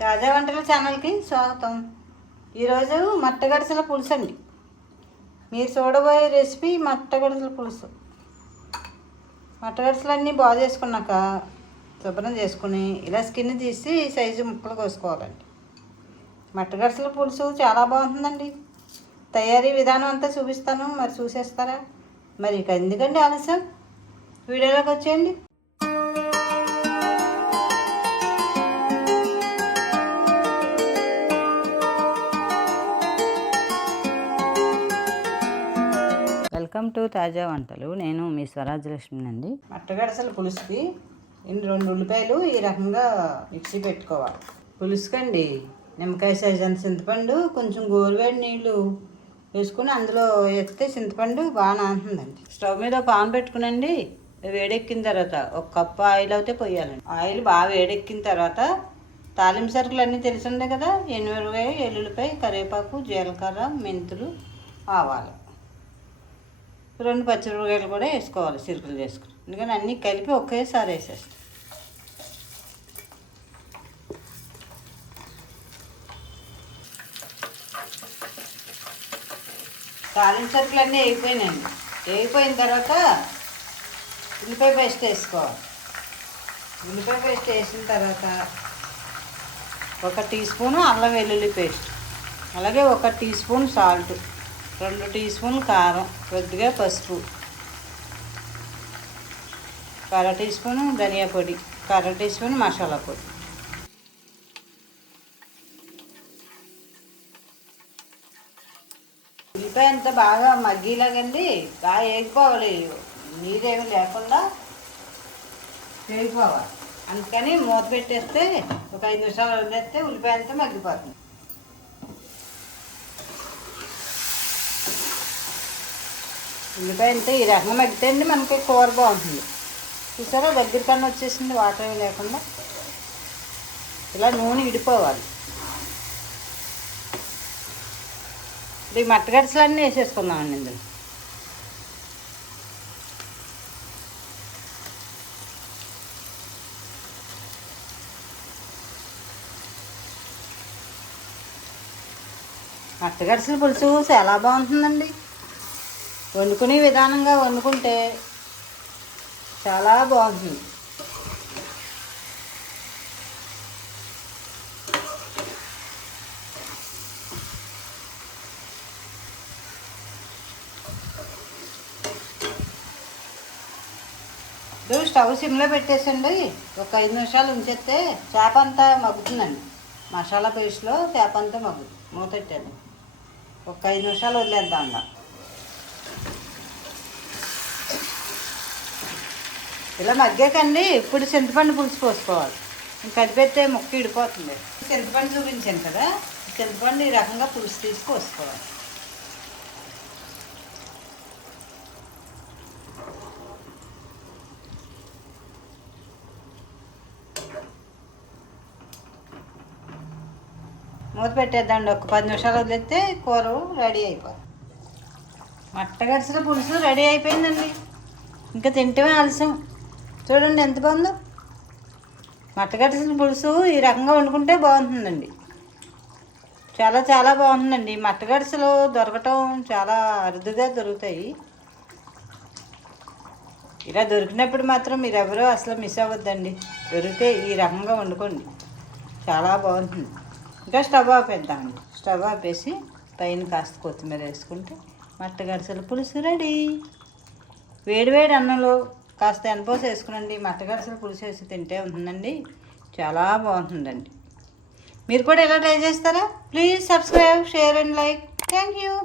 తాజా వంటల ఛానల్కి స్వాగతం. ఈరోజు మట్టగడసల పులుసు అండి. మీరు చూడబోయే రెసిపీ మట్టగడసల పులుసు. మట్టగడసలన్నీ బాగు చేసుకున్నాక శుభ్రం చేసుకుని ఇలా స్కిన్ తీసి సైజు ముక్కలు కోసుకోవాలండి. మట్టగడసల పులుసు చాలా బాగుంటుందండి. తయారీ విధానం అంతా చూపిస్తాను. మరి చూసేస్తారా? మరి ఇక ఎందుకండి ఆలస్యం? వీడియోలోకి వచ్చేయండి. వెల్కమ్ టు తాజా వంటలు. నేను మీ స్వరాజ్యలక్ష్మి అండి మట్టగడసలు పులుసుకి ఇన్ని రెండు ఉల్లిపాయలు ఈ రకంగా మిక్సీ పెట్టుకోవాలి. పులుసుకండి. నిమ్మకాయ సైజ్ అంత చింతపండు కొంచెం గోరువేడి నీళ్ళు వేసుకుని అందులో వేస్తే చింతపండు బాగా నానుతుందండి. స్టవ్ మీద ఒక పెట్టుకునండి. వేడెక్కిన తర్వాత ఒక కప్పు ఆయిల్ అయితే పోయాలండి. ఆయిల్ బాగా వేడెక్కిన తర్వాత తాలింపు సరుకులు అన్నీ తెలిసిండే కదా ఎనిమిరపాయ ఎల్లుల్లిపాయ కరివేపాకు జీలకర్ర మెంతులు ఆవాలు. రెండు పచ్చిమిరపకాయలు కూడా వేసుకోవాలి సిరుకులు చేసుకుని ఎందుకంటే అన్నీ కలిపి ఒకేసారి వేసేస్తాం. కాలిన సరుకులు అన్నీ వేగిపోయినాయండి వేగిపోయిన తర్వాత ఉల్లిపాయ పేస్ట్ వేసుకోవాలి. ఉల్లిపాయ పేస్ట్ వేసిన తర్వాత ఒక టీ స్పూను అల్లం వెల్లుల్లి పేస్ట్. అలాగే ఒక టీ స్పూన్ సాల్ట్. రెండు టీ స్పూన్ కారం కొద్దిగా పసుపు అర టీ స్పూన్ ధనియా పొడి అర టీ స్పూన్ మసాలా పొడి. ఉల్లిపాయ అంత బాగా మగ్గిలాగండి బాగా వేగిపోవాలి నీరేమి లేకుండా వేగిపోవాలి అందుకని మూత పెట్టేస్తే ఒక ఐదు నిమిషాలు వండేస్తే ఉల్లిపాయ అంతా మగ్గిపోతుంది. ఉల్లిపాయ అంటే ఈ రకంగా మగ్గితే అండి మనకి కూర బాగుంటుంది. చూసారా దగ్గర కన్నా వచ్చేసింది వాటర్ ఏమీ లేకుండా. ఇలా నూనె ఇడిపోవాలి ఇప్పుడు ఈ మట్టగడసలన్నీ వేసేసుకుందామండి ఇందులో. మట్టగడసల పులుసు చాలా బాగుంటుందండి. వండుకునే విధానంగా వండుకుంటే చాలా బాగుంటుంది ఇప్పుడు స్టవ్ సిమ్లో పెట్టేసండి. ఒక ఐదు నిమిషాలు ఉంచేస్తే చేప అంతా మగ్గుతుందండి. మసాలా పేస్ట్లో చేప అంతా మగ్గుతుంది. మూతెట్టాను ఒక ఐదు నిమిషాలు వదిలేద్దాం ఇలా మగ్గాకండి ఇప్పుడు చింతపండు పులుసు పోసుకోవాలి. ఇంకా కడిపెడితే ముక్క ఇడిపోతుంది. చింతపండు చూపించాను కదా. చింతపండు ఈ రకంగా పులుసు తీసి మూత పెట్టేద్దండి. ఒక పది నిమిషాలు వదిలేస్తే కూర రెడీ అయిపోతుంది. మట్టగడిసిన పులుసు రెడీ అయిపోయిందండి. ఇంకా తింటేమే ఆలస్యం. చూడండి ఎంత బాగుందో. మట్టగడిసిన పులుసు ఈ రకంగా వండుకుంటే బాగుంటుందండి. చాలా చాలా బాగుంటుందండి. మట్టగడిసలు దొరకటం చాలా అరుదుగా దొరుకుతాయి. ఇలా దొరికినప్పుడు మాత్రం మీరు ఎవరో అసలు మిస్ అవ్వద్దండి. దొరికితే ఈ రకంగా వండుకోండి. చాలా బాగుంటుంది. ఇంకా స్టవ్ ఆపేద్దామండి. స్టవ్ ఆపేసి పైన కాస్త కొత్తిమీర వేసుకుంటే మట్ట పులుసు రెడీ. వేడివేడి అన్నంలో కాస్త ఎనపోస వేసుకునండి మట్ట పులుసు వేసి తింటే ఉంటుందండి. చాలా బాగుంటుందండి. మీరు కూడా ఎలా ట్రై చేస్తారా? Please subscribe share and like. Thank you.